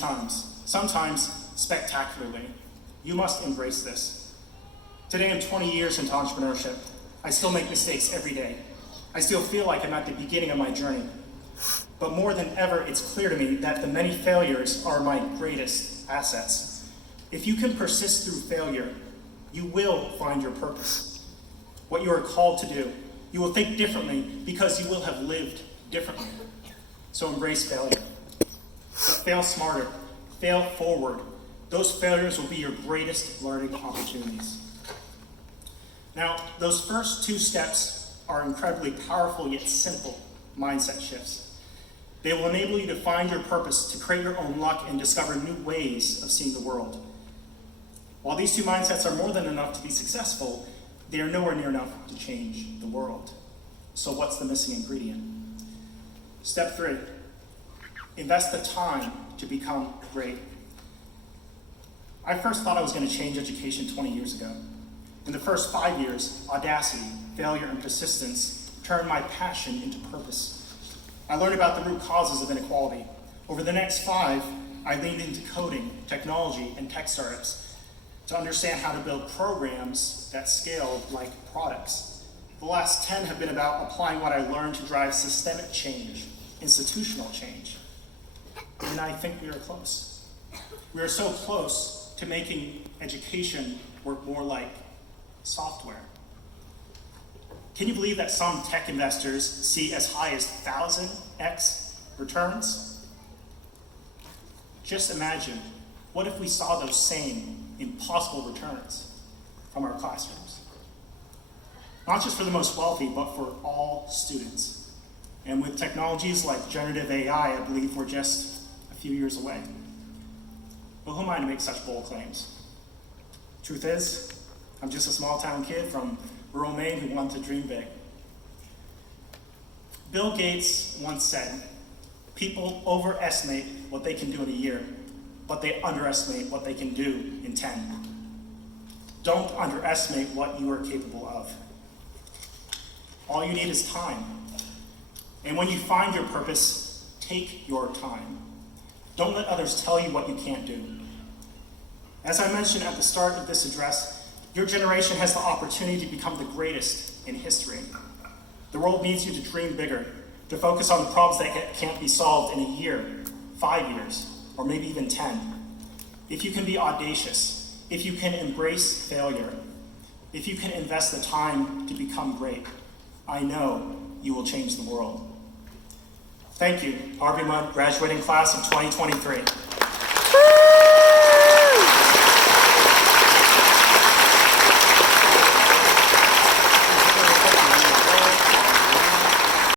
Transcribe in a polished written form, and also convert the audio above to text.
times, sometimes spectacularly. You must embrace this. Today I'm 20 years into entrepreneurship. I still make mistakes every day. I still feel like I'm at the beginning of my journey. But more than ever, it's clear to me that the many failures are my greatest assets. If you can persist through failure, you will find your purpose, what you are called to do. You will think differently because you will have lived differently. So embrace failure. But fail smarter, fail forward. Those failures will be your greatest learning opportunities. Now, those first two steps are incredibly powerful yet simple mindset shifts. They will enable you to find your purpose, to create your own luck, and discover new ways of seeing the world. While these two mindsets are more than enough to be successful, they are nowhere near enough to change the world. So what's the missing ingredient? Step 3, invest the time to become great. I first thought I was going to change education 20 years ago. In the first 5 years, audacity, failure, and persistence turned my passion into purpose. I learned about the root causes of inequality. Over the next 5, I leaned into coding, technology, and tech startups to understand how to build programs that scaled like products. The last 10 have been about applying what I learned to drive systemic change, institutional change. And I think we are close. We are so close to making education work more like software. Can you believe that some tech investors see as high as 1,000x returns? Just imagine, what if we saw those same impossible returns from our classrooms? Not just for the most wealthy, but for all students. And with technologies like generative AI, I believe we're just a few years away. But who am I to make such bold claims? Truth is, I'm just a small town kid from rural Maine who wanted to dream big. Bill Gates once said, people overestimate what they can do in a year, but they underestimate what they can do in 10. Don't underestimate what you are capable of. All you need is time. And when you find your purpose, take your time. Don't let others tell you what you can't do. As I mentioned at the start of this address, your generation has the opportunity to become the greatest in history. The world needs you to dream bigger, to focus on the problems that can't be solved in a year, 5 years, or maybe even 10. If you can be audacious, if you can embrace failure, if you can invest the time to become great, I know you will change the world. Thank you, Harvey Mudd, graduating class of 2023.